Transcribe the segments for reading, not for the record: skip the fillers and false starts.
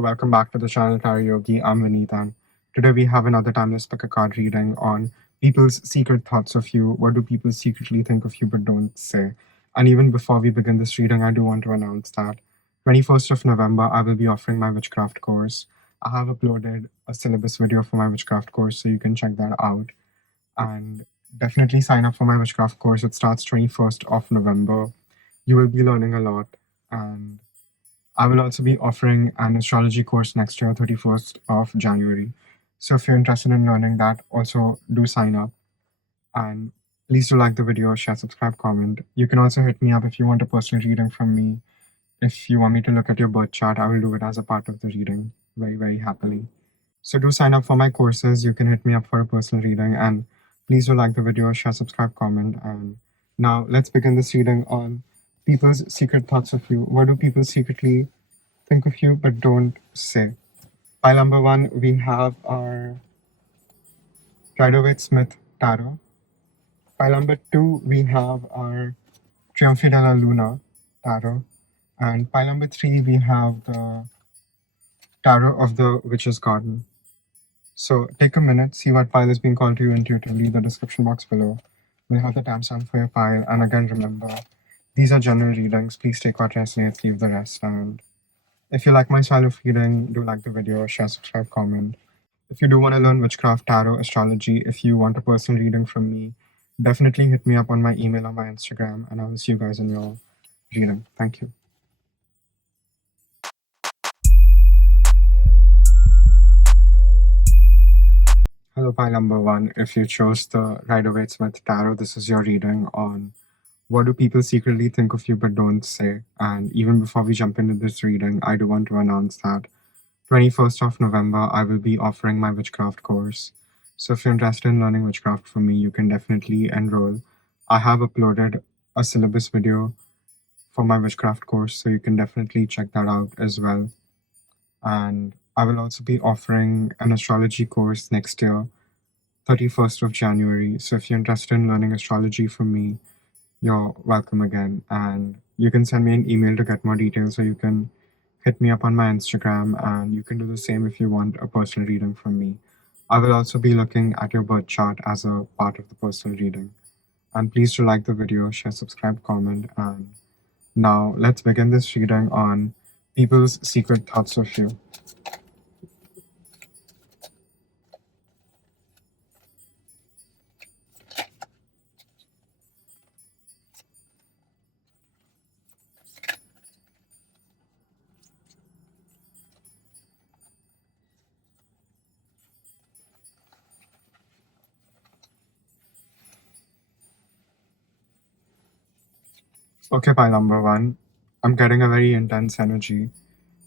Hello, welcome back to the channel Tarot Yogi. I'm Vinit, and today we have another timeless pick a card reading on people's secret thoughts of you. What do people secretly think of you but don't say? And even before we begin this reading, I do want to announce that 21st of November, I will be offering my witchcraft course. I have uploaded a syllabus video for my witchcraft course, so you can check that out. And definitely sign up for my witchcraft course. It starts 21st of November. You will be learning a lot, and I will also be offering an astrology course next year, 31st of January. So if you're interested in learning that, also do sign up. And please do like the video, share, subscribe, comment. You can also hit me up if you want a personal reading from me. If you want me to look at your birth chart, I will do it as a part of the reading very, very happily. So do sign up for my courses. You can hit me up for a personal reading. And please do like the video, share, subscribe, comment. And now let's begin this reading on people's secret thoughts of you. What do people secretly think of you but don't say? Pile number 1, we have our Rider-Waite-Smith Tarot. Pile number 2, we have our Triomphe della Luna Tarot. And pile number 3, we have the Tarot of the Witch's Garden. So take a minute, see what pile is being called to you intuitively. The description box below will have the timestamp for your pile. And again, remember, these are general readings. Please take what resonates, leave the rest. And if you like my style of reading, do like the video, share, subscribe, comment. If you do want to learn witchcraft, tarot, astrology, if you want a personal reading from me, definitely hit me up on my email or my Instagram, and I will see you guys in your reading. Thank you. Hello, pile number 1. If you chose the Rider-Waite-Smith Tarot, this is your reading on what do people secretly think of you but don't say. And even before we jump into this reading, I do want to announce that 21st of November, I will be offering my witchcraft course. So if you're interested in learning witchcraft from me, you can definitely enroll. I have uploaded a syllabus video for my witchcraft course, so you can definitely check that out as well. And I will also be offering an astrology course next year, 31st of January. So if you're interested in learning astrology from me, you're welcome again. And you can send me an email to get more details, or you can hit me up on my Instagram, and you can do the same if you want a personal reading from me. I will also be looking at your birth chart as a part of the personal reading. And please do like the video, share, subscribe, comment. And now let's begin this reading on people's secret thoughts of you. Okay, pile number 1. I'm getting a very intense energy.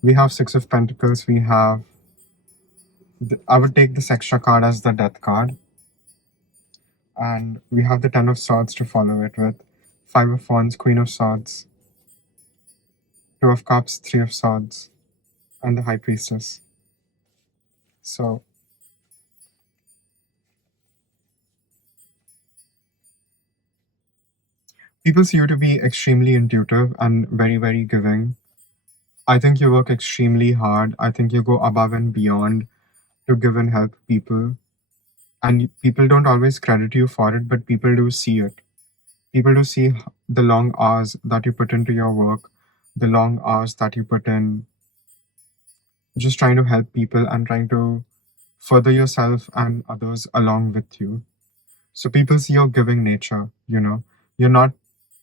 We have 6 of Pentacles. We have... I would take this extra card as the Death card. And we have the 10 of Swords to follow it with. 5 of Wands, Queen of Swords, 2 of Cups, 3 of Swords, and the High Priestess. So people see you to be extremely intuitive and very, very giving. I think you work extremely hard. I think you go above and beyond to give and help people. And people don't always credit you for it, but people do see it. People do see the long hours that you put into your work, the long hours that you put in just trying to help people and trying to further yourself and others along with you. So people see your giving nature, You're not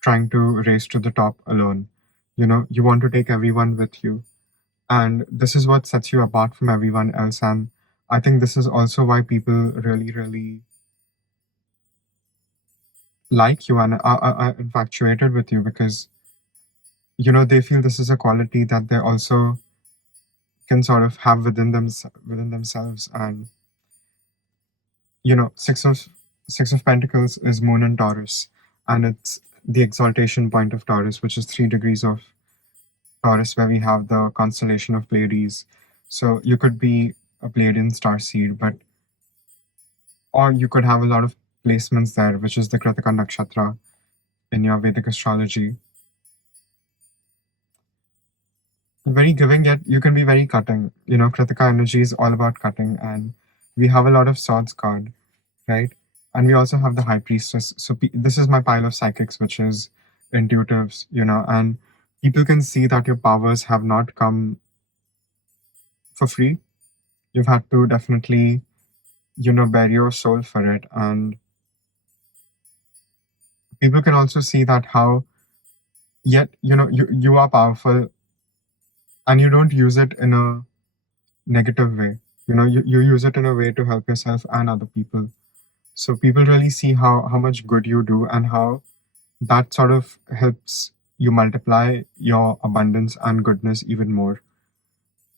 trying to race to the top alone. You want to take everyone with you. And this is what sets you apart from everyone else. And I think this is also why people really, really like you and are infatuated with you, because, they feel this is a quality that they also can sort of have within themselves. And, Six of Pentacles is Moon in Taurus, and it's the exaltation point of Taurus, which is 3 degrees of Taurus, where we have the constellation of Pleiades. So you could be a Pleiadian starseed, or you could have a lot of placements there, which is the Kritika Nakshatra in your Vedic astrology. very giving, yet you can be very cutting. Kritika energy is all about cutting, and we have a lot of swords card, right? And we also have the high priestess. So this is my pile of psychics, which is intuitives, and people can see that your powers have not come for free. You've had to definitely, bare your soul for it. And people can also see that how, yet, you are powerful and you don't use it in a negative way. You use it in a way to help yourself and other people. So people really see how much good you do and how that sort of helps you multiply your abundance and goodness even more.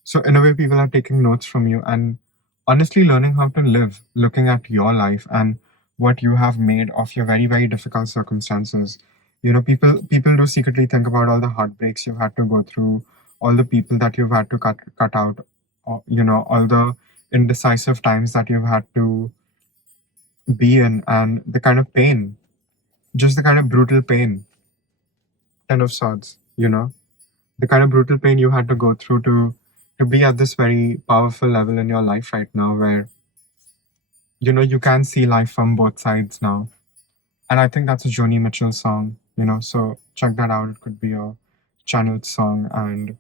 So in a way, people are taking notes from you and honestly learning how to live, looking at your life and what you have made of your very, very difficult circumstances. People do secretly think about all the heartbreaks you've had to go through, all the people that you've had to cut out, all the indecisive times that you've had to be in, and the kind of pain, just the kind of brutal pain, 10 of Swords, the kind of brutal pain you had to go through to be at this very powerful level in your life right now, where you can see life from both sides now. And I think that's a Joni Mitchell song, so check that out. It could be a channeled song. And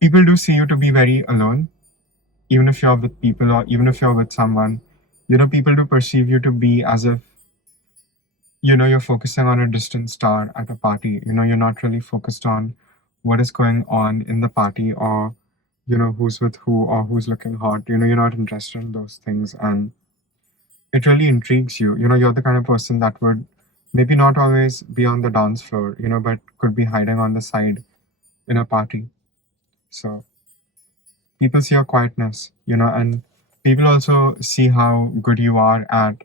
people do see you to be very alone, even if you're with people or even if you're with someone. People do perceive you to be as if you're focusing on a distant star at a party. You're not really focused on what is going on in the party, or who's with who or who's looking hot. You're not interested in those things, and it really intrigues you. You're the kind of person that would maybe not always be on the dance floor, but could be hiding on the side in a party. So people see your quietness, and people also see how good you are at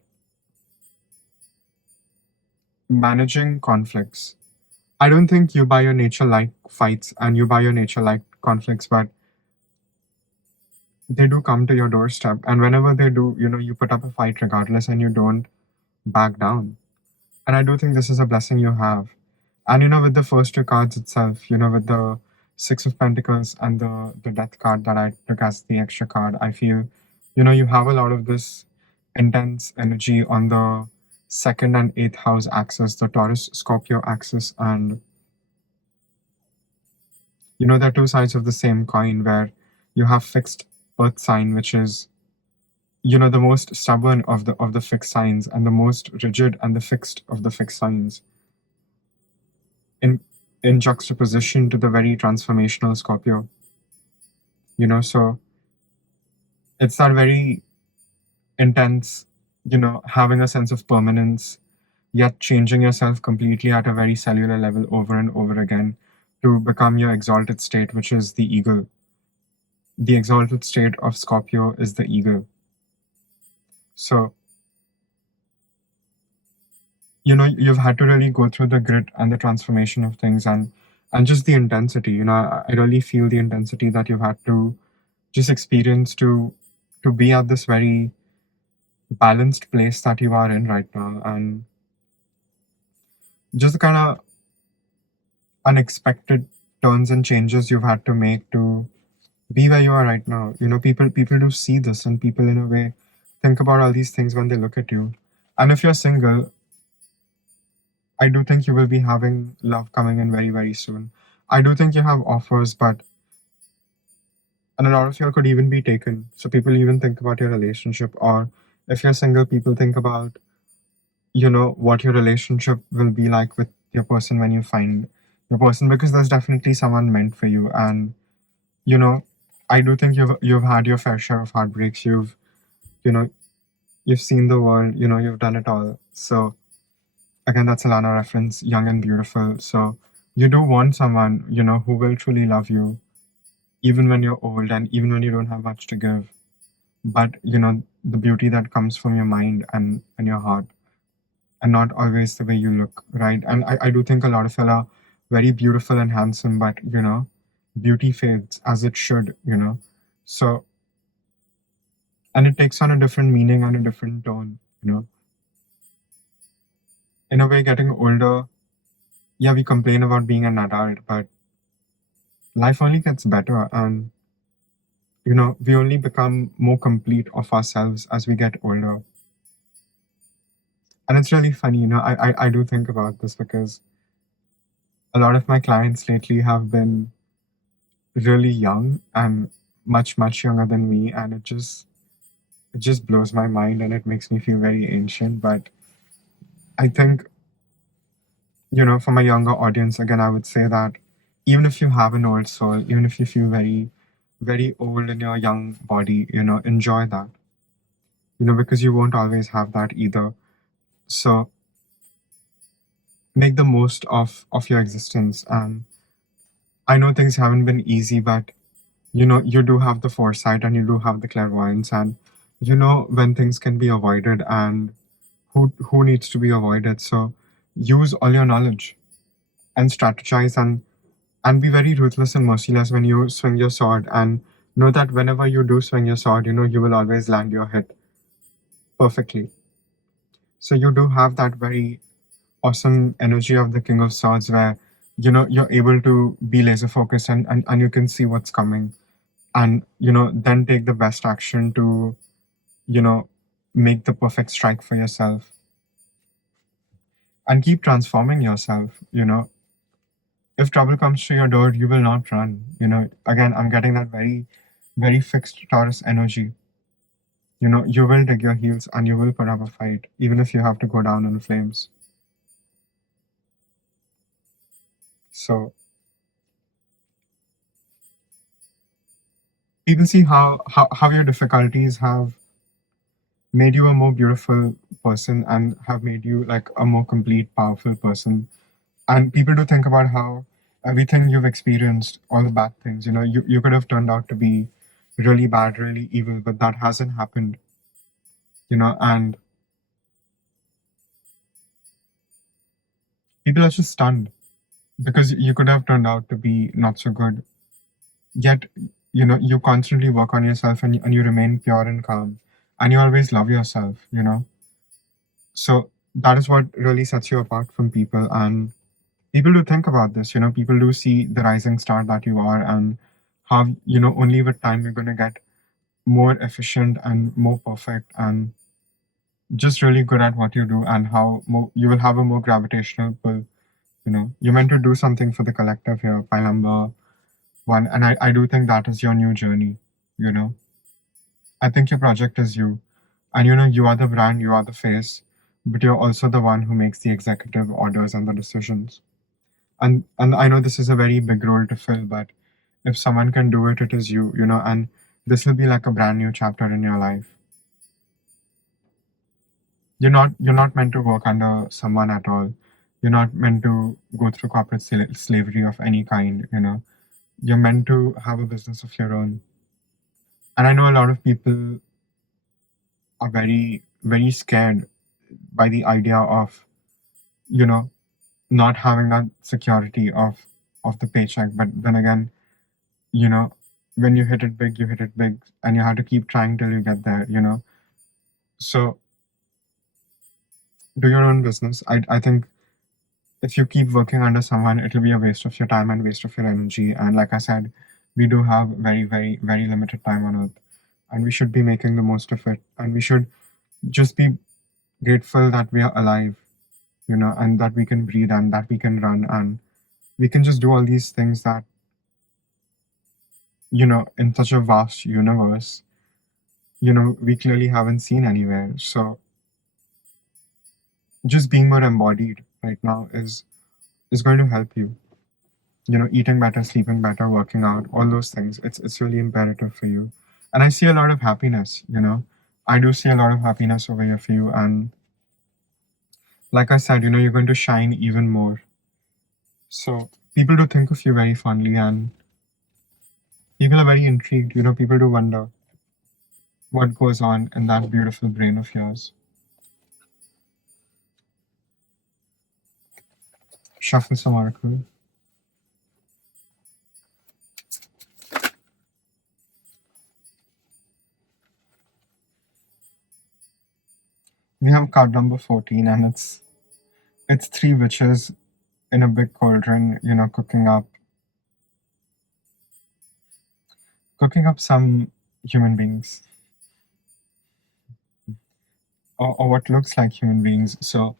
managing conflicts. I don't think you by your nature like fights and you by your nature like conflicts, but they do come to your doorstep. And whenever they do, you put up a fight regardless and you don't back down. And I do think this is a blessing you have. And with the first two cards itself, with the Six of Pentacles and the Death card that I took as the extra card, I feel, you have a lot of this intense energy on the second and eighth house axis, the Taurus Scorpio axis, and they're two sides of the same coin, where you have fixed earth sign, which is the most stubborn of the fixed signs and the most rigid and the fixed of the fixed signs, in in juxtaposition to the very transformational Scorpio. So it's that very intense, having a sense of permanence, yet changing yourself completely at a very cellular level over and over again to become your exalted state, which is the eagle. The exalted state of Scorpio is the eagle. So, you've had to really go through the grit and the transformation of things, and just the intensity. I really feel the intensity that you've had to just experience to be at this very balanced place that you are in right now, and just the kind of unexpected turns and changes you've had to make to be where you are right now. People do see this, and people in a way think about all these things when they look at you. And if you're single, I do think you will be having love coming in very, very soon. I do think you have offers, but and a lot of you could even be taken. So people even think about your relationship, or if you're single, people think about what your relationship will be like with your person when you find your person, because there's definitely someone meant for you. And you know I do think you've had your fair share of heartbreaks. You know you've seen the world. You've done it all. So again, that's a Lana reference, Young and Beautiful. So you do want someone who will truly love you, even when you're old and even when you don't have much to give. But the beauty that comes from your mind and your heart, and not always the way you look, right? And I do think a lot of y'all are very beautiful and handsome, but beauty fades, as it should. So, and it takes on a different meaning and a different tone. In a way, getting older, yeah, we complain about being an adult, but life only gets better, and we only become more complete of ourselves as we get older. And it's really funny, I do think about this because a lot of my clients lately have been really young and much, much younger than me, and it just blows my mind and it makes me feel very ancient. But I think, for my younger audience, again, I would say that even if you have an old soul, even if you feel very, very old in your young body, enjoy that, because you won't always have that either. So make the most of your existence. And I know things haven't been easy, but you do have the foresight and you do have the clairvoyance, and you know when things can be avoided and who needs to be avoided. So use all your knowledge and strategize, and be very ruthless and merciless when you swing your sword, and know that whenever you do swing your sword, you will always land your hit perfectly. So you do have that very awesome energy of the King of Swords, where you're able to be laser focused, and you can see what's coming, and then take the best action to you know make the perfect strike for yourself, and keep transforming yourself. If trouble comes to your door, you will not run. Again, I'm getting that very, very fixed Taurus energy. You will dig your heels and you will put up a fight, even if you have to go down in flames. So people see how your difficulties have made you a more beautiful person and have made you like a more complete, powerful person. And people do think about how everything you've experienced, all the bad things, you could have turned out to be really bad, really evil, but that hasn't happened. And people are just stunned because you could have turned out to be not so good. Yet, you constantly work on yourself, and you remain pure and calm, and you always love yourself. So that is what really sets you apart from people. And people do think about this. People do see the rising star that you are, and how only with time you're going to get more efficient and more perfect and just really good at what you do, and how you will have a more gravitational pull. You're meant to do something for the collective here, pile number one, and I do think that is your new journey. you know I think your project is you, and you are the brand, you are the face, but you're also the one who makes the executive orders and the decisions. And I know this is a very big role to fill, but if someone can do it, it is you. And this will be like a brand new chapter in your life. You're not meant to work under someone at all. You're not meant to go through corporate slavery of any kind. You're meant to have a business of your own. And I know a lot of people are very, very scared by the idea of, you know, not having that security of the paycheck. But then again, you know, when you hit it big, and you have to keep trying till you get there. So do your own business. I think if you keep working under someone, it'll be a waste of your time and waste of your energy. And like I said, we do have very, very, very limited time on earth, and we should be making the most of it. And we should just be grateful that we are alive, and that we can breathe and that we can run and we can just do all these things that, in such a vast universe, we clearly haven't seen anywhere. So just being more embodied right now is going to help you. Eating better, sleeping better, working out, all those things. It's really imperative for you. And I see a lot of happiness. I do see a lot of happiness over here for you. And like I said, you're going to shine even more. So people do think of you very fondly, and people are very intrigued. People do wonder what goes on in that beautiful brain of yours. Shuffle some oracle. We have card number 14, and it's three witches in a big cauldron, cooking up cooking up some human beings, or what looks like human beings. So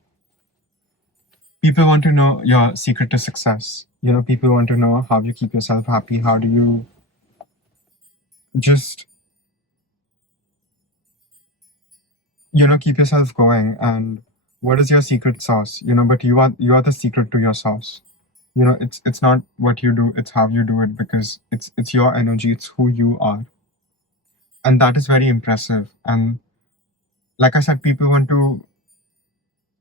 people want to know your secret to success. People want to know how you keep yourself happy. How do you just, keep yourself going, and what is your secret sauce? But you are the secret to your sauce. It's not what you do, it's how you do it, because it's your energy, it's who you are. And that is very impressive. And like I said, people want to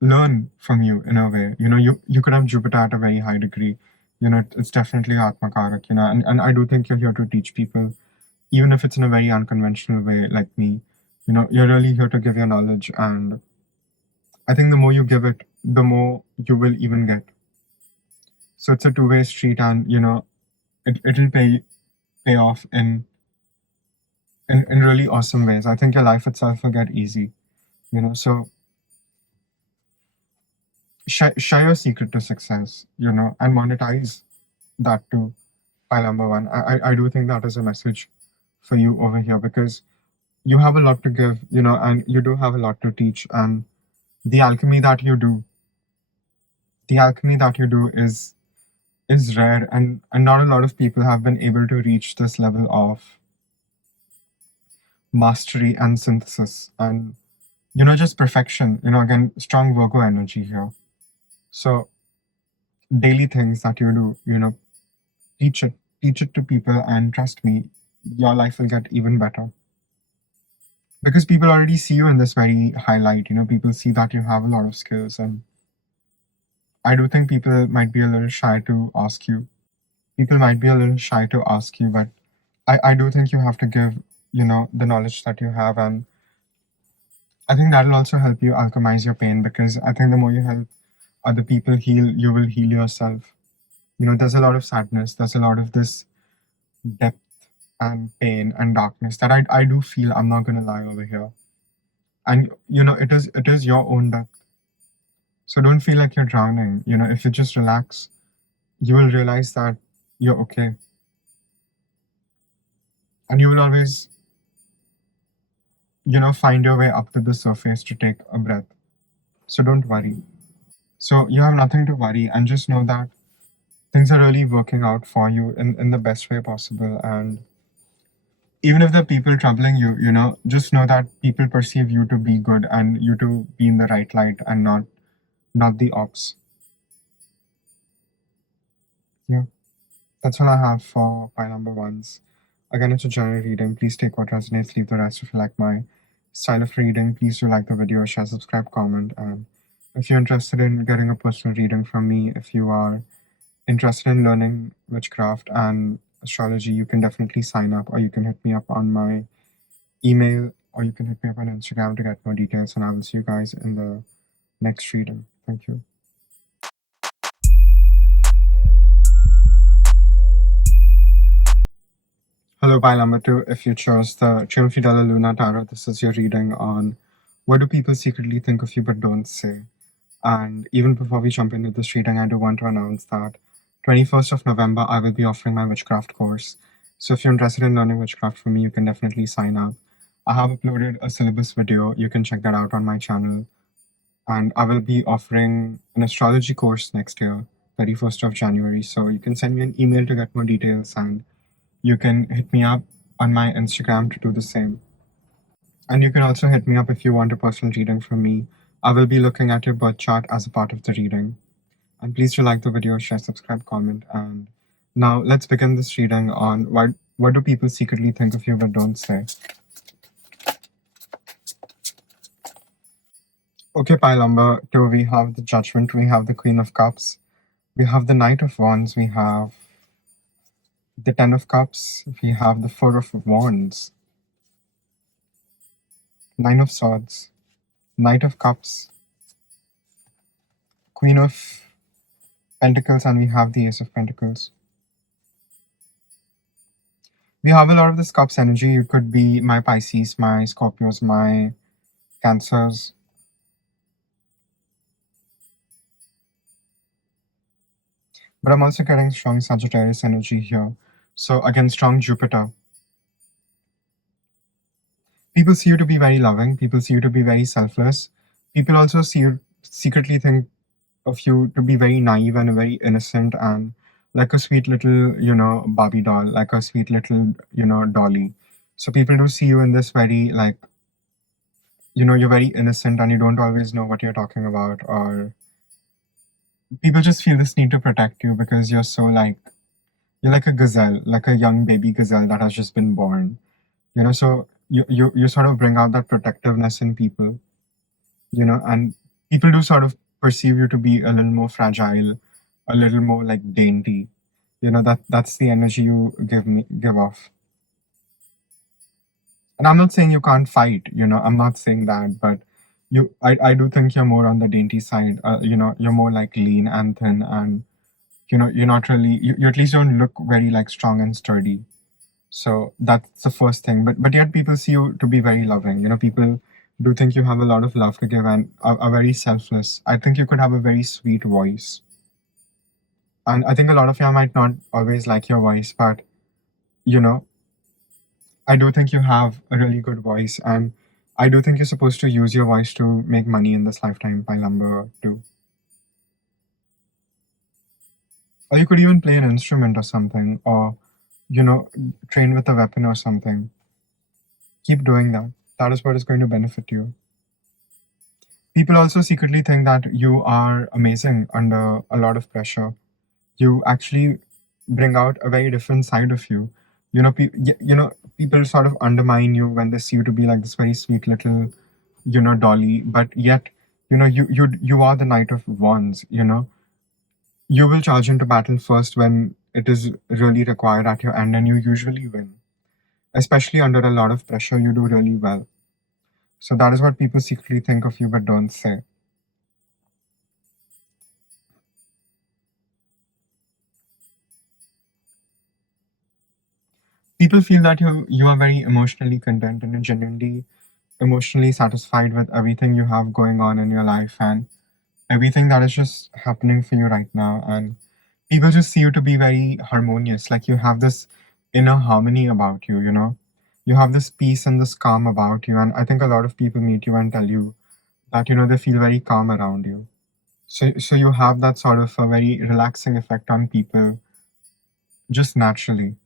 learn from you in a way. You could have Jupiter at a very high degree. It's definitely Atma Karak, and I do think you're here to teach people, even if it's in a very unconventional way, like me. You're really here to give your knowledge, and I think the more you give it, the more you will even get. So it's a two-way street, and it'll pay off in really awesome ways. I think your life itself will get easy. So share your secret to success, and monetize that too. Pile number one. I do think that is a message for you over here, because you have a lot to give, and you do have a lot to teach. And the alchemy that you do, the alchemy that you do is rare, and not a lot of people have been able to reach this level of mastery and synthesis, and just perfection. Again, strong Virgo energy here. So daily things that you do, teach it to people, and trust me, your life will get even better, because people already see you in this very highlight. People see that you have a lot of skills, and I do think people might be a little shy to ask you. But I do think you have to give, the knowledge that you have, and I think that'll also help you alchemize your pain, because I think the more you help other people heal, you will heal yourself. There's a lot of sadness, there's a lot of this depth and pain and darkness that I do feel. I'm not gonna lie over here. And it is your own depth. So don't feel like you're drowning. If you just relax, you will realize that you're okay. And you will always, find your way up to the surface to take a breath. So don't worry. So you have nothing to worry, and just know that things are really working out for you in the best way possible. And even if there are people troubling you, just know that people perceive you to be good and you to be in the right light, and not the ops. Yeah, that's all I have for pile number ones. Again, it's a general reading. Please take what resonates, leave the rest. If you like my style of reading, please do like the video, share, subscribe, comment. And if you're interested in getting a personal reading from me, if you are interested in learning witchcraft and astrology, you can definitely sign up, or you can hit me up on my email, or you can hit me up on Instagram to get more details. And I will see you guys in the next reading. Thank you. Hello, pile number two. If you chose the Triumph Della Luna Tarot, this is your reading on what do people secretly think of you but don't say. And even before we jump into this reading, I do want to announce that 21st of November, I will be offering my witchcraft course. So if you're interested in learning witchcraft from me, you can definitely sign up. I have uploaded a syllabus video. You can check that out on my channel. And I will be offering an astrology course next year, 31st of January. So you can send me an email to get more details, and you can hit me up on my Instagram to do the same. And you can also hit me up if you want a personal reading from me. I will be looking at your birth chart as a part of the reading. And please do like the video, share, subscribe, comment. And now let's begin this reading on what do people secretly think of you but don't say. Okay, pile number two, we have the Judgment, we have the Queen of Cups, we have the Knight of Wands, we have the Ten of Cups, we have the Four of Wands, Nine of Swords, Knight of Cups, Queen of Pentacles, and we have the Ace of Pentacles. We have a lot of this Cups energy. You could be my Pisces, my Scorpios, my Cancers. But I'm also getting strong Sagittarius energy here. So again, strong Jupiter. People see you to be very loving, people see you to be very selfless, people also see you secretly think of you to be very naive and very innocent and like a sweet little, Barbie doll, like a sweet little, dolly. So people do see you in this very like, you're very innocent and you don't always know what you're talking about, or people just feel this need to protect you because you're so like, you're like a gazelle, like a young baby gazelle that has just been born. So you sort of bring out that protectiveness in people, and people do sort of perceive you to be a little more fragile, a little more like dainty. That's the energy you give off. And I'm not saying you can't fight, I'm not saying that, but I do think you're more on the dainty side. You're more like lean and thin, and you're not really, you at least don't look very like strong and sturdy. So that's the first thing. But yet people see you to be very loving. People do think you have a lot of love to give and are very selfless. I think you could have a very sweet voice. And I think a lot of you might not always like your voice, but you know, I do think you have a really good voice, and I do think you're supposed to use your voice to make money in this lifetime, by number two. Or you could even play an instrument or something, or you know, train with a weapon or something. Keep doing that. That is what is going to benefit you. People also secretly think that you are amazing under a lot of pressure. You actually bring out a very different side of you. People sort of undermine you when they see you to be like this very sweet little, dolly. But yet, you are the Knight of Wands. You will charge into battle first when it is really required at your end, and you usually win. Especially under a lot of pressure, you do really well. So that is what people secretly think of you but don't say. People feel that you are very emotionally content and you're genuinely emotionally satisfied with everything you have going on in your life and everything that is just happening for you right now. And people just see you to be very harmonious. Like you have this inner harmony about you, You have this peace and this calm about you. And I think a lot of people meet you and tell you that, they feel very calm around you. So you have that sort of a very relaxing effect on people just naturally.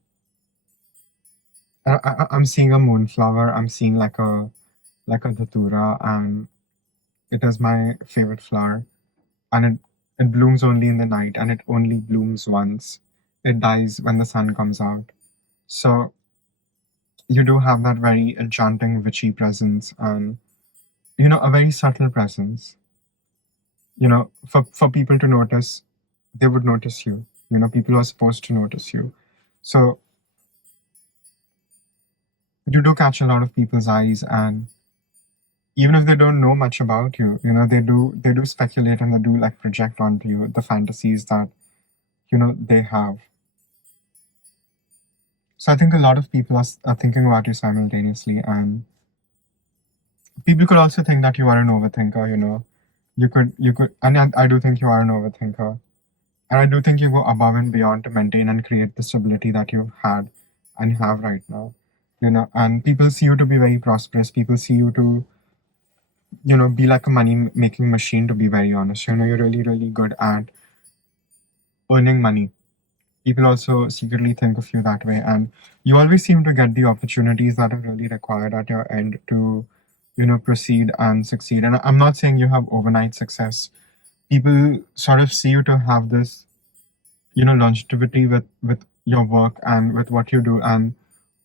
I'm seeing a moonflower. I'm seeing like a datura, and it is my favorite flower. And it blooms only in the night, and it only blooms once. It dies when the sun comes out. So you do have that very enchanting witchy presence, and a very subtle presence. For people to notice, they would notice you. People are supposed to notice you. So you do catch a lot of people's eyes, and even if they don't know much about you, they do speculate and they do like project onto you the fantasies that they have. So I think a lot of people are thinking about you simultaneously, and people could also think that you are an overthinker. You could, and I do think you are an overthinker, and I do think you go above and beyond to maintain and create the stability that you've had and have right now. And people see you to be very prosperous. People see you to be like a money making machine, to be very honest. You're really, really good at earning money. People also secretly think of you that way. And you always seem to get the opportunities that are really required at your end to, proceed and succeed. And I'm not saying you have overnight success. People sort of see you to have this, longevity with your work and with what you do, and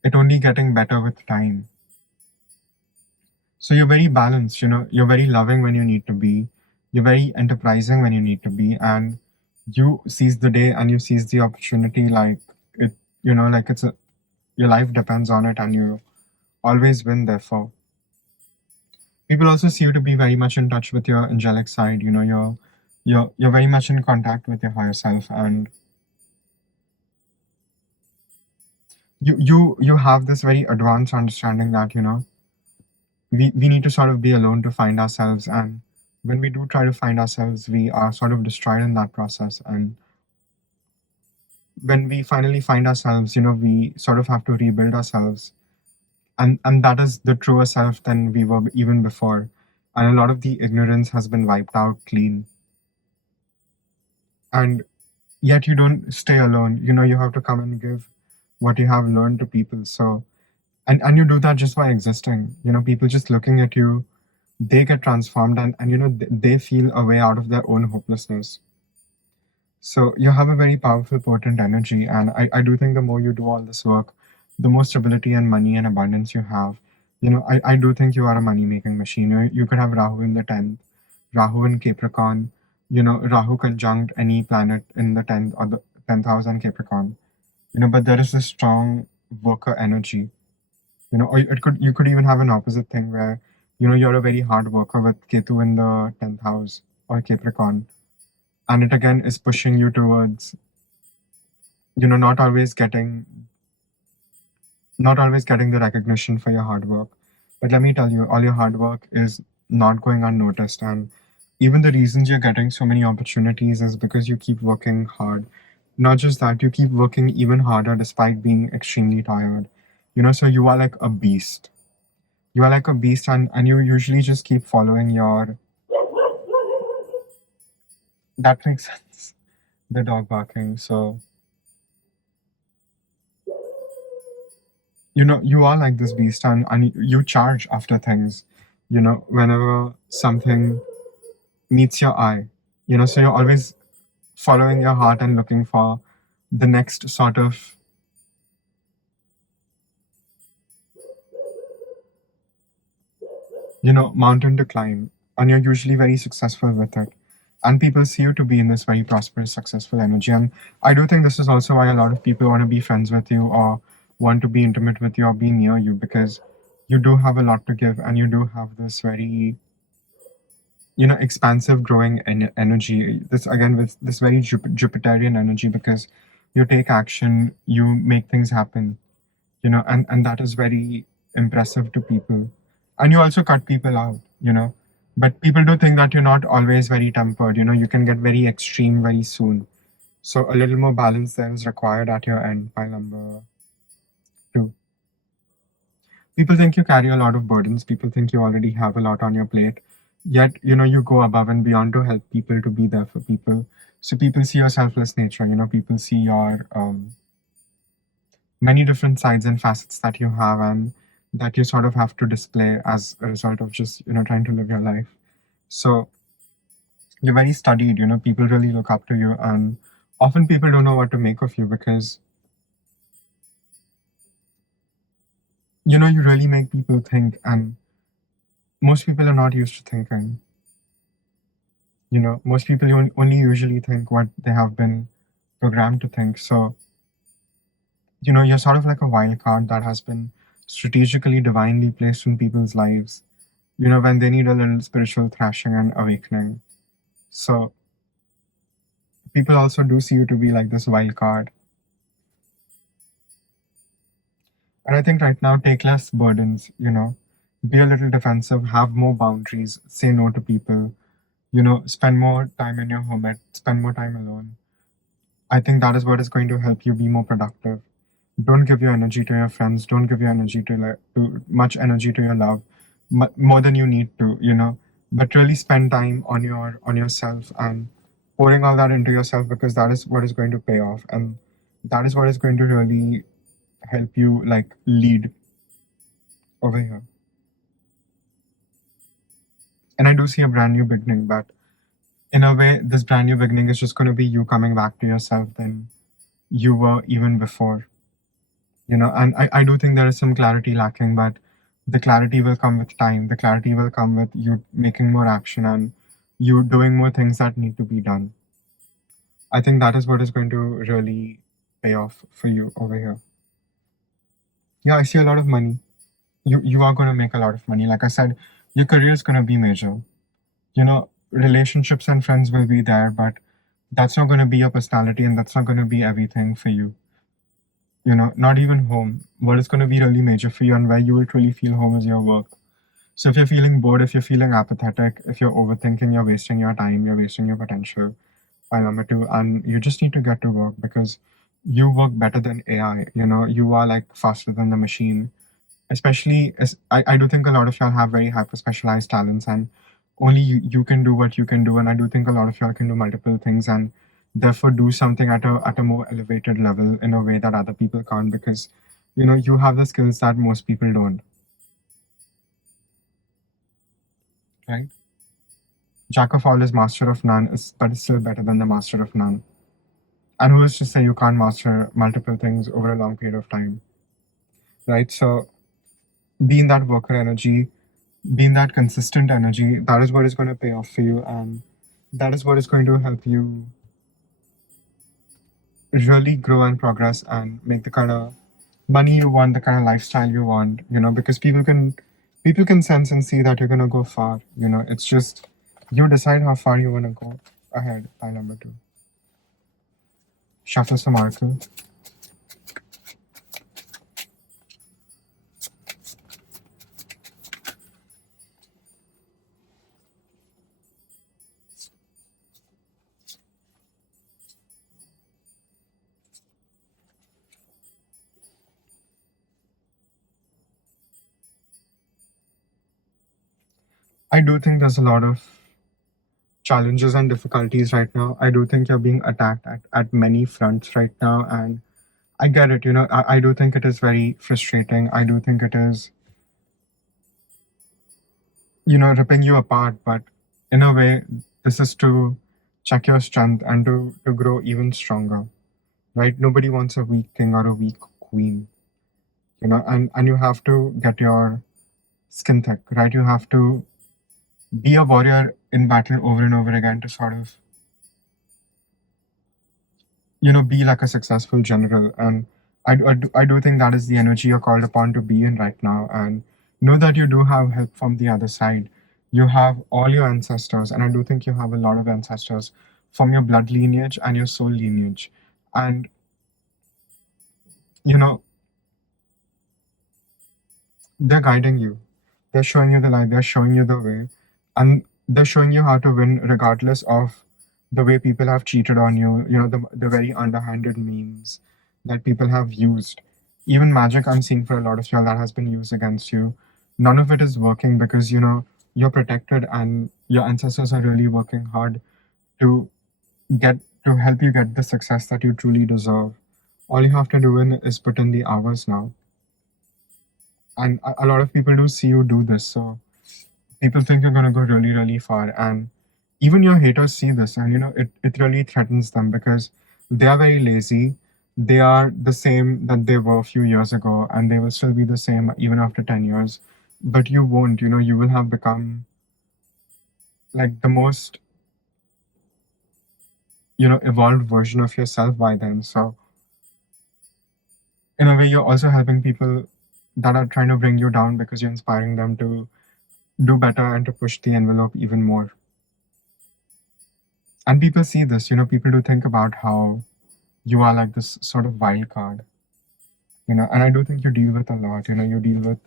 it only getting better with time. So you're very balanced, you're very loving when you need to be, you're very enterprising when you need to be, and you seize the day and you seize the opportunity like it, like your life depends on it, and you always win, therefore. People also see you to be very much in touch with your angelic side, you're very much in contact with your higher self, and you have this very advanced understanding that, we need to sort of be alone to find ourselves, and when we do try to find ourselves we are sort of destroyed in that process, and when we finally find ourselves we sort of have to rebuild ourselves And that is the truer self than we were even before. And a lot of the ignorance has been wiped out clean. And yet you don't stay alone. You have to come and give what you have learned to people. So and you do that just by existing. People just looking at you, they get transformed, and they feel a way out of their own hopelessness. So you have a very powerful, potent energy, and I do think the more you do all this work, the more stability and money and abundance you have. I do think you are a money-making machine. You could have Rahu in the 10th, Rahu in Capricorn, Rahu conjunct any planet in the 10th or the 10th house and Capricorn. But there is this strong worker energy. Or you could even have an opposite thing where, you're a very hard worker with Ketu in the 10th house or Capricorn, and it again is pushing you towards not always getting the recognition for your hard work. But let me tell you, all your hard work is not going unnoticed, and even the reasons you're getting so many opportunities is because you keep working hard. Not just that, you keep working even harder despite being extremely tired. So you are like a beast. You are like a beast, and you usually just keep following your. That makes sense. The dog barking. So you are like this beast, and you charge after things. Whenever something meets your eye, so you're always following your heart and looking for the next sort of mountain to climb, and you're usually very successful with it. And people see you to be in this very prosperous, successful energy. And I do think this is also why a lot of people want to be friends with you or want to be intimate with you or be near you, because you do have a lot to give, and you do have this very expansive growing energy. This again with this very Jupiterian energy, because you take action, you make things happen, and that is very impressive to people. And you also cut people out, but people do think that you're not always very tempered. You can get very extreme very soon. So a little more balance there is required at your end. Pile number 2. People think you carry a lot of burdens. People think you already have a lot on your plate. Yet, you go above and beyond to help people, to be there for people. So people see your selfless nature. People see your many different sides and facets that you have, and that you sort of have to display as a result of just trying to live your life. So you're very studied. People really look up to you, and often people don't know what to make of you, because you really make people think, and most people are not used to thinking. Most people only usually think what they have been programmed to think. So you're sort of like a wild card that has been strategically, divinely placed in people's lives, when they need a little spiritual thrashing and awakening. So people also do see you to be like this wild card. And I think right now, take less burdens, be a little defensive, have more boundaries, say no to people, spend more time in your home, spend more time alone. I think that is what is going to help you be more productive. Don't give your energy to your friends. Don't give your energy to much energy to your love, more than you need to, But really spend time on yourself and pouring all that into yourself, because that is what is going to pay off, and that is what is going to really help you like lead over here. And I do see a brand new beginning, but in a way, this brand new beginning is just going to be you coming back to yourself than you were even before. And I do think there is some clarity lacking, but the clarity will come with time. The clarity will come with you making more action and you doing more things that need to be done. I think that is what is going to really pay off for you over here. Yeah, I see a lot of money. You are going to make a lot of money. Like I said, your career is going to be major. Relationships and friends will be there, but that's not going to be your personality, and that's not going to be everything for you. Not even home. What is going to be really major for you and where you will truly feel home is your work. So if you're feeling bored, if you're feeling apathetic, if you're overthinking, you're wasting your time, you're wasting your potential. Pile number 2, and you just need to get to work, because you work better than AI. You are like faster than the machine. especially as I do think a lot of y'all have very hyper specialized talents, and only you can do what you can do. And I do think a lot of y'all can do multiple things and therefore do something at a more elevated level in a way that other people can't, because you have the skills that most people don't, right? Jack of all is master of none, but it's still better than the master of none. And who is to say you can't master multiple things over a long period of time, right? So be in that worker energy, be in that consistent energy. That is what is going to pay off for you, and that is what is going to help you really grow and progress and make the kind of money you want, the kind of lifestyle you want. Because people can sense and see that you're going to go far. It's just you decide how far you want to go. Ahead, pile number 2. Shuffle some oracle. I do think there's a lot of challenges and difficulties right now. I do think you're being attacked at many fronts right now, and I get it. I do think it is very frustrating. I do think it is, ripping you apart, but in a way, this is to check your strength and to grow even stronger, right? Nobody wants a weak king or a weak queen, and you have to get your skin thick, right? You have to be a warrior in battle over and over again to sort of be like a successful general. And I do think that is the energy you're called upon to be in right now. And know that you do have help from the other side. You have all your ancestors, and I do think you have a lot of ancestors from your blood lineage and your soul lineage. And you know they're guiding you. They're showing you the light. They're showing you the way, and they're showing you how to win regardless of the way people have cheated on you. The very underhanded means that people have used. Even magic, I'm seeing for a lot of y'all that has been used against you. None of it is working because you're protected, and your ancestors are really working hard to get to help you get the success that you truly deserve. All you have to do is put in the hours now. And a lot of people do see you do this, so people think you're going to go really, really far. And even your haters see this, and it really threatens them because they are very lazy. They are the same that they were a few years ago, and they will still be the same even after 10 years. But you won't. You will have become like the most evolved version of yourself by then. So in a way, you're also helping people that are trying to bring you down because you're inspiring them to do better and to push the envelope even more. And people see this. People do think about how you are like this sort of wild card. And I do think you deal with a lot. You deal with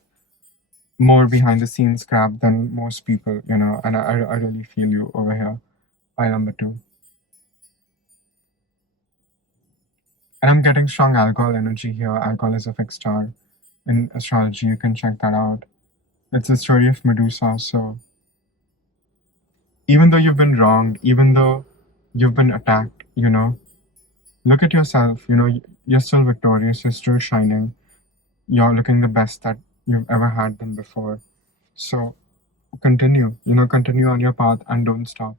more behind the scenes crap than most people. And I really feel you over here. Pile number 2. And I'm getting strong alcohol energy here. Alcohol is a fixed star in astrology. You can check that out. It's the story of Medusa. So even though you've been wronged, even though you've been attacked, look at yourself. You're still victorious. You're still shining. You're looking the best that you've ever had than before. So continue on your path and don't stop.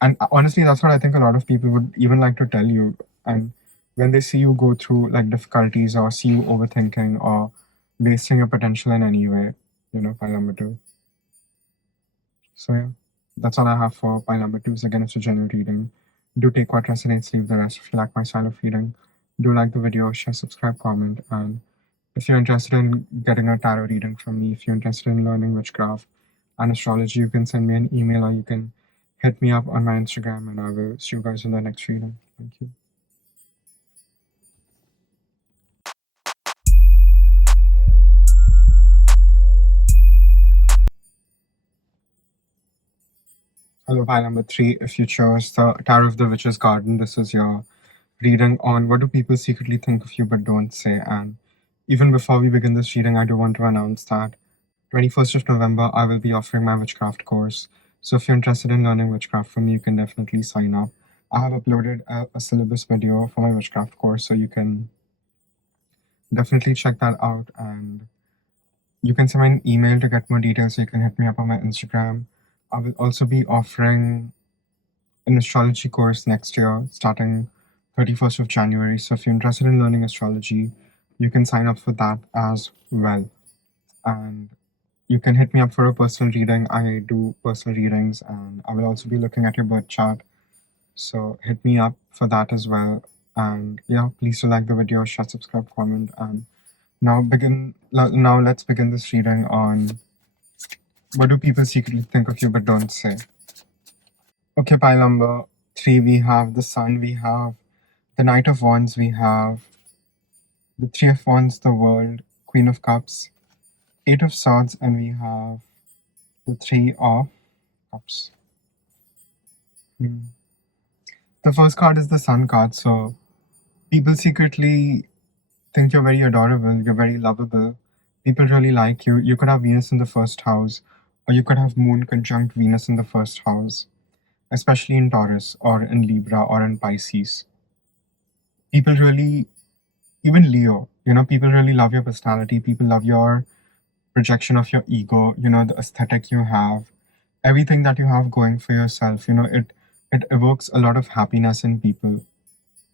And honestly, that's what I think a lot of people would even like to tell you. And when they see you go through like difficulties or see you overthinking or wasting your potential in any way, pile number 2. So yeah, that's all I have for pile number 2. So again, it's a general reading. Do take what resonates, leave the rest. If you like my style of reading, do like the video, share, subscribe, comment, and if you're interested in getting a tarot reading from me, if you're interested in learning witchcraft and astrology, you can send me an email or you can hit me up on my Instagram, and I will see you guys in the next reading. Thank you. Hello, pile number 3. If you chose the Tarot of the Witch's Garden, this is your reading on what do people secretly think of you but don't say. And Even before we begin this reading, I do want to announce that 21st of November, I will be offering my witchcraft course. So if you're interested in learning witchcraft from me, you can definitely sign up. I have uploaded a syllabus video for my witchcraft course, so you can definitely check that out. And you can send me an email to get more details, so you can hit me up on my Instagram. I will also be offering an astrology course next year, starting 31st of January. So if you're interested in learning astrology, you can sign up for that as well. And you can hit me up for a personal reading. I do personal readings, and I will also be looking at your birth chart. So hit me up for that as well. And yeah, please do like the video, share, subscribe, comment, and now let's begin this reading on what do people secretly think of you but don't say. Okay, pile number 3, we have the Sun, we have the Knight of Wands, we have the Three of Wands, the World, Queen of Cups, Eight of Swords, and we have the Three of Cups. The first card is the Sun card, so people secretly think you're very adorable, you're very lovable. People really like you. You could have Venus in the first house, or you could have Moon conjunct Venus in the first house, especially in Taurus, or in Libra, or in Pisces. People really, even Leo, people really love your personality. People love your projection of your ego, the aesthetic you have, everything that you have going for yourself. It evokes a lot of happiness in people.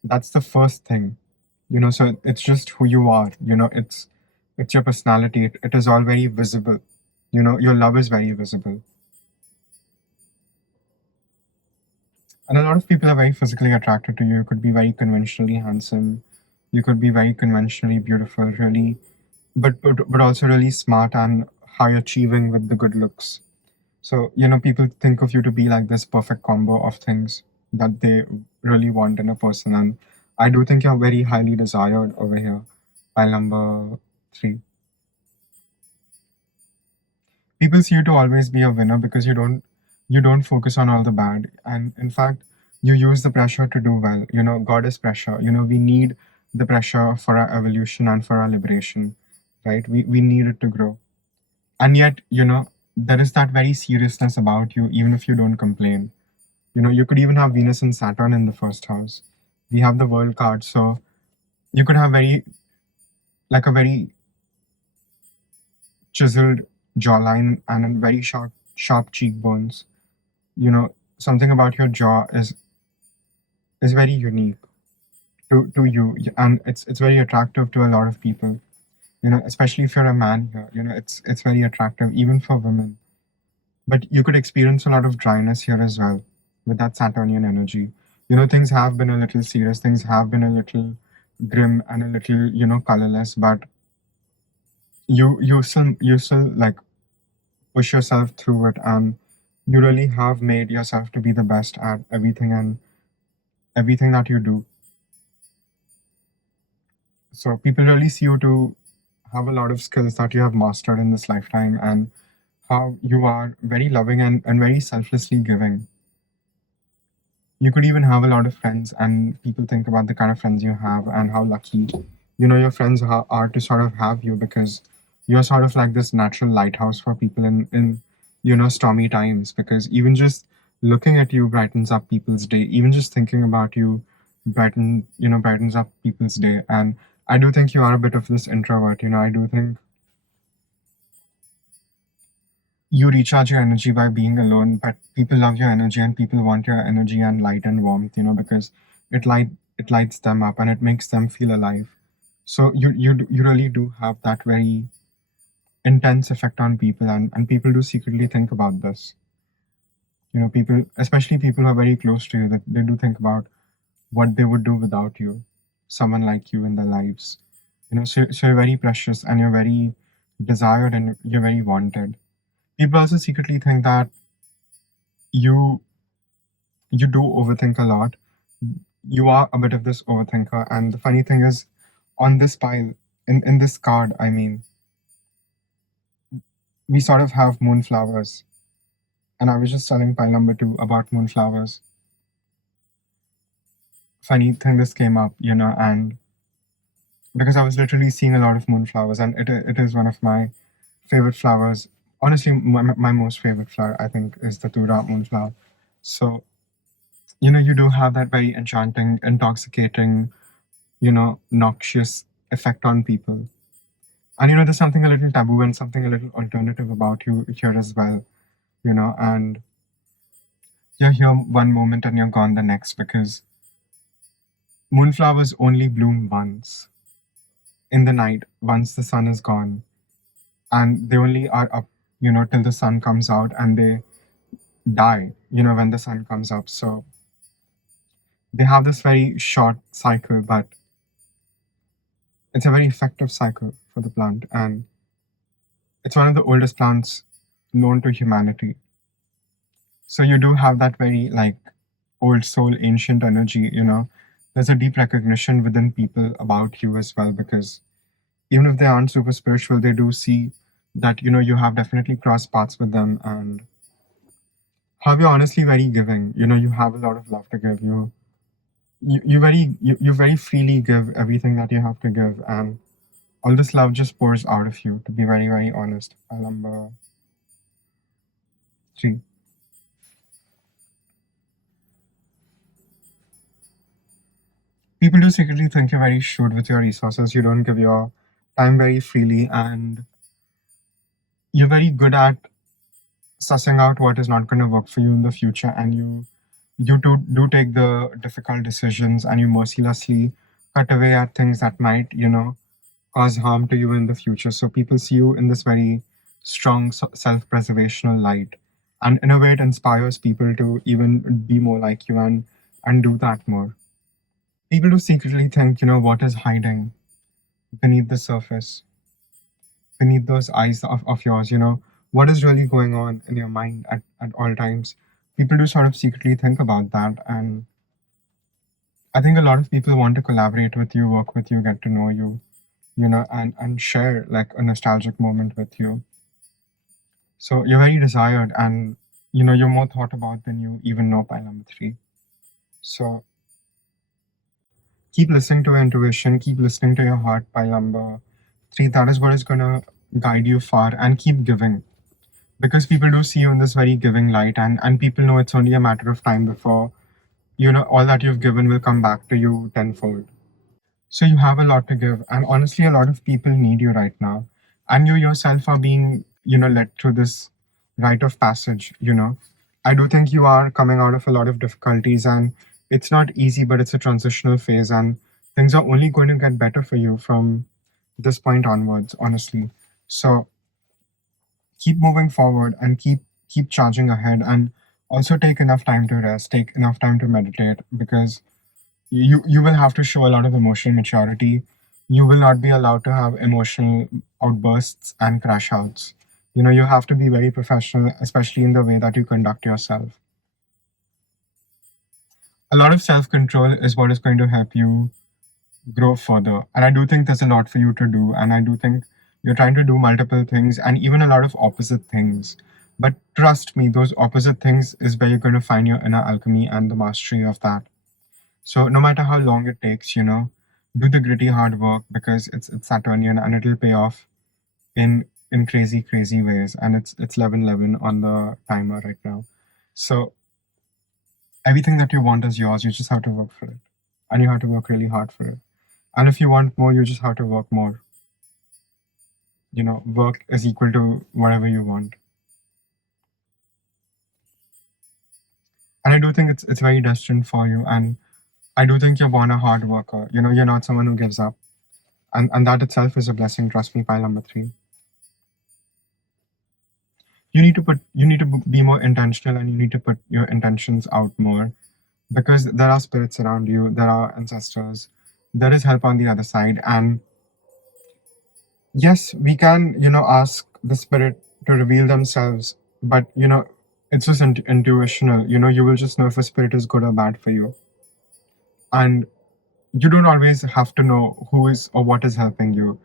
That's the first thing. So it's just who you are. It's your personality. It is all very visible. Your love is very visible. And a lot of people are very physically attracted to you. You could be very conventionally handsome. You could be very conventionally beautiful, really, but also really smart and high achieving with the good looks. So, people think of you to be like this perfect combo of things that they really want in a person. And I do think you're very highly desired over here. Pile number 3. People see you to always be a winner because you don't focus on all the bad. And in fact, you use the pressure to do well. God is pressure. We need the pressure for our evolution and for our liberation, right? We need it to grow. And yet, there is that very seriousness about you, even if you don't complain. You could even have Venus and Saturn in the first house. We have the World card, so you could have a very chiseled jawline and a very sharp cheekbones. Something about your jaw is very unique to you, and it's very attractive to a lot of people. Especially if you're a man here. It's very attractive even for women. But you could experience a lot of dryness here as well with that Saturnian energy. Things have been a little serious, things have been a little grim and a little, colorless, but you still like push yourself through it, and you really have made yourself to be the best at everything and everything that you do. So people really see you to have a lot of skills that you have mastered in this lifetime, and how you are very loving and very selflessly giving. You could even have a lot of friends, and people think about the kind of friends you have and how lucky your friends are to sort of have you, because you're sort of like this natural lighthouse for people in stormy times, because even just looking at you brightens up people's day. Even just thinking about you brightens up people's day. And I do think you are a bit of this introvert. I do think you recharge your energy by being alone, but people love your energy, and people want your energy and light and warmth, because it lights them up and it makes them feel alive. So you really do have that very intense effect on people, and people do secretly think about this. People, especially people who are very close to you, that they do think about what they would do without you, someone like you in their lives. So you're very precious, and you're very desired, and you're very wanted. People also secretly think that you you do overthink a lot. You are a bit of this overthinker, and the funny thing is, on this pile, in this card, I mean, we sort of have moonflowers. And I was just telling pile number 2 about moonflowers. Funny thing, this came up, and because I was literally seeing a lot of moonflowers, and it is one of my favorite flowers. Honestly, my most favorite flower, I think, is the Tura moonflower. So, you do have that very enchanting, intoxicating, noxious effect on people. And, there's something a little taboo and something a little alternative about you here as well, and you're here one moment and you're gone the next because moonflowers only bloom once in the night, once the sun is gone. And they only are up, till the sun comes out, and they die, when the sun comes up. So they have this very short cycle, but it's a very effective cycle for the plant. And it's one of the oldest plants known to humanity. So you do have that very like old soul, ancient energy, There's a deep recognition within people about you as well, because even if they aren't super spiritual, they do see that, you have definitely crossed paths with them, and how you're honestly very giving. You have a lot of love to give. You very freely give everything that you have to give, and all this love just pours out of you, to be very, very honest. Number 3. People do secretly think you're very shrewd with your resources. You don't give your time very freely, and you're very good at sussing out what is not going to work for you in the future, and you do take the difficult decisions, and you mercilessly cut away at things that might, cause harm to you in the future. So people see you in this very strong self-preservational light, and in a way, it inspires people to even be more like you and do that more. People do secretly think, what is hiding beneath the surface, beneath those eyes of yours. What is really going on in your mind at all times. People do sort of secretly think about that, and I think a lot of people want to collaborate with you, work with you, get to know you, and share like a nostalgic moment with you. So you're very desired, and you're more thought about than you even know, by number 3. So keep listening to your intuition, keep listening to your heart, by number 3. That is what is gonna guide you far, and keep giving. Because people do see you in this very giving light, and people know it's only a matter of time before, all that you've given will come back to you tenfold. So you have a lot to give, and honestly, a lot of people need you right now, and you yourself are being, led through this rite of passage. I do think you are coming out of a lot of difficulties, and it's not easy, but it's a transitional phase, and things are only going to get better for you from this point onwards, honestly. So keep moving forward and keep charging ahead, and also take enough time to rest, take enough time to meditate, because you will have to show a lot of emotional maturity. You will not be allowed to have emotional outbursts and crash outs. You have to be very professional, especially in the way that you conduct yourself. A lot of self control is what is going to help you grow further. And I do think there's a lot for you to do. And I do think you're trying to do multiple things and even a lot of opposite things. But trust me, those opposite things is where you're going to find your inner alchemy and the mastery of that. So no matter how long it takes, do the gritty hard work, because it's Saturnian and it'll pay off in crazy, crazy ways. And it's 11:11 on the timer right now. So everything that you want is yours. You just have to work for it. And you have to work really hard for it. And if you want more, you just have to work more. Work is equal to whatever you want. And I do think it's very destined for you. And I do think you're born a hard worker. You're not someone who gives up. And that itself is a blessing. Trust me, pile number 3. You need to be more intentional, and you need to put your intentions out more, because there are spirits around you, there are ancestors, there is help on the other side. And yes, we can, ask the spirit to reveal themselves, but it's just intuitional. You will just know if a spirit is good or bad for you. And you don't always have to know who is or what is helping you.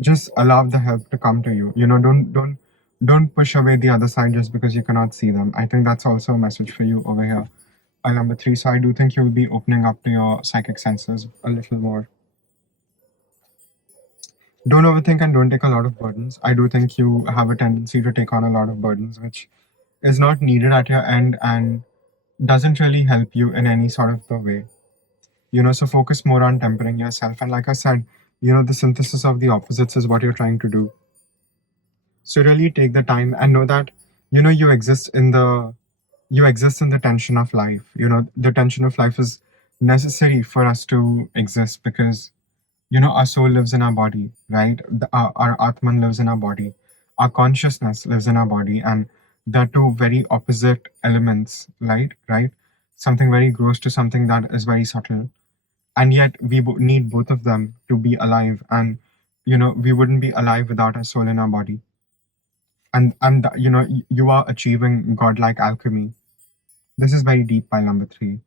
Just allow the help to come to you. Don't push away the other side just because you cannot see them. I think that's also a message for you over here. Number 3. So I do think you'll be opening up to your psychic senses a little more. Don't overthink and don't take a lot of burdens. I do think you have a tendency to take on a lot of burdens, which is not needed at your end and doesn't really help you in any sort of the way. So focus more on tempering yourself. And like I said, the synthesis of the opposites is what you're trying to do. So really take the time and know that, you exist in the tension of life. The tension of life is necessary for us to exist because our soul lives in our body, right? Our Atman lives in our body. Our consciousness lives in our body. And they're two very opposite elements, right? Right? Something very gross to something that is very subtle. And yet we need both of them to be alive. And, we wouldn't be alive without our soul in our body. And you are achieving godlike alchemy. This is very deep, pile number three.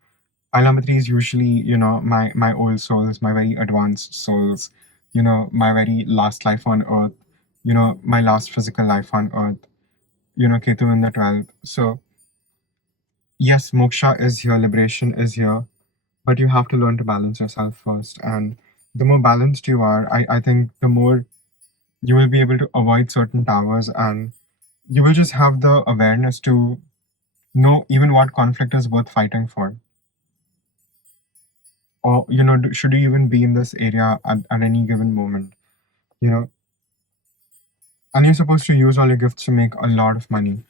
Pile number three is usually, my old souls, my very advanced souls, my very last life on earth, my last physical life on earth, Ketu in the 12th. So, yes, moksha is here, liberation is here, but you have to learn to balance yourself first. And the more balanced you are, I think the more you will be able to avoid certain towers and you will just have the awareness to know even what conflict is worth fighting for. Or should you even be in this area at any given moment, you know and you're supposed to use all your gifts to make a lot of money,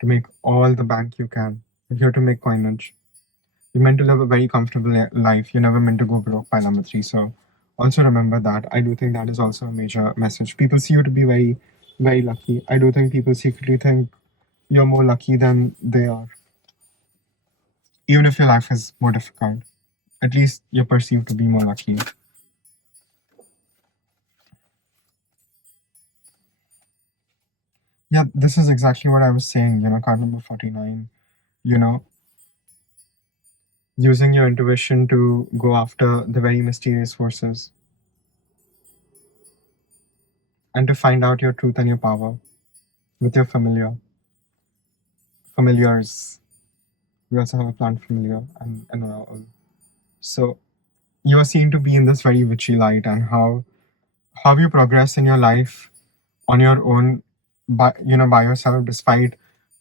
to make all the bank you can. You're here to make coinage. You're meant to live a very comfortable life. You're never meant to go broke, by number three. So also remember that. I do think that is also a major message. People see you to be very, very lucky. I do think people secretly think you're more lucky than they are. Even if your life is more difficult, at least you're perceived to be more lucky. Yeah, this is exactly what I was saying, card number 49, you know, using your intuition to go after the very mysterious forces and to find out your truth and your power with your familiars. We also have a plant familiar and ENROLL. So you are seen to be in this very witchy light, and how you progress in your life on your own, by yourself, despite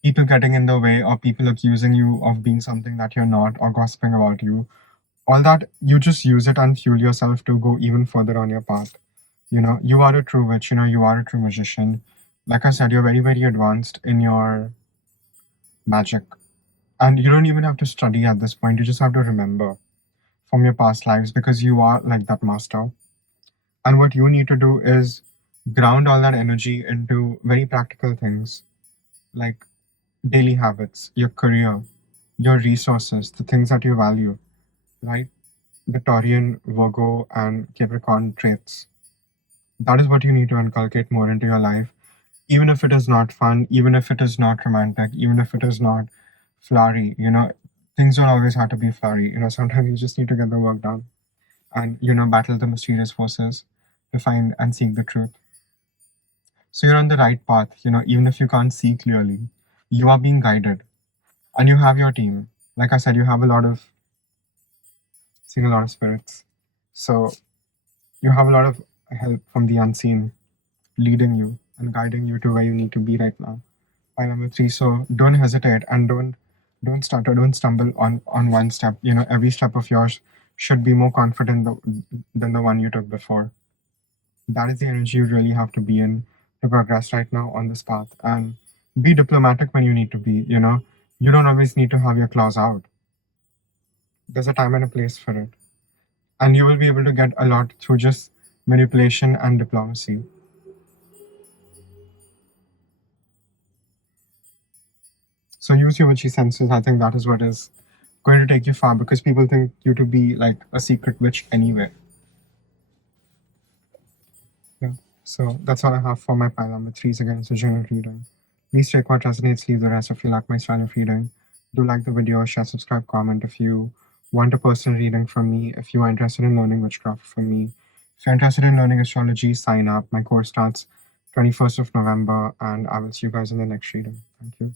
people getting in the way or people accusing you of being something that you're not or gossiping about you. All that, you just use it and fuel yourself to go even further on your path. You are a true witch, you are a true magician. Like I said, you're very, very advanced in your magic. And you don't even have to study at this point. You just have to remember from your past lives because you are like that master. And what you need to do is ground all that energy into very practical things like daily habits, your career, your resources, the things that you value, right? The Taurian, Virgo, and Capricorn traits. That is what you need to inculcate more into your life, even if it is not fun, even if it is not romantic, even if it is not flowery. Things don't always have to be flowery. Sometimes you just need to get the work done and battle the mysterious forces to find and seek the truth. So you're on the right path. Even if you can't see clearly, you are being guided, and you have your team. Like I said, you have seen a lot of spirits. So you have a lot of help from the unseen leading you and guiding you to where you need to be right now. Pile number three. So don't hesitate and don't stutter, don't stumble on one step. Every step of yours should be more confident than the one you took before. That is the energy you really have to be in to progress right now on this path. And be diplomatic when you need to be. You don't always need to have your claws out. There's a time and a place for it. And you will be able to get a lot through just manipulation and diplomacy. So use your witchy senses. I think that is what is going to take you far because people think you to be like a secret witch anyway. Yeah. So that's all I have for my pile number threes again. So general reading. Please take what resonates, leave the rest if you like my style of reading. Do like the video, share, subscribe, comment if you want a personal reading from me. If you are interested in learning witchcraft from me. If you're interested in learning astrology, sign up. My course starts 21st of November, and I will see you guys in the next reading. Thank you.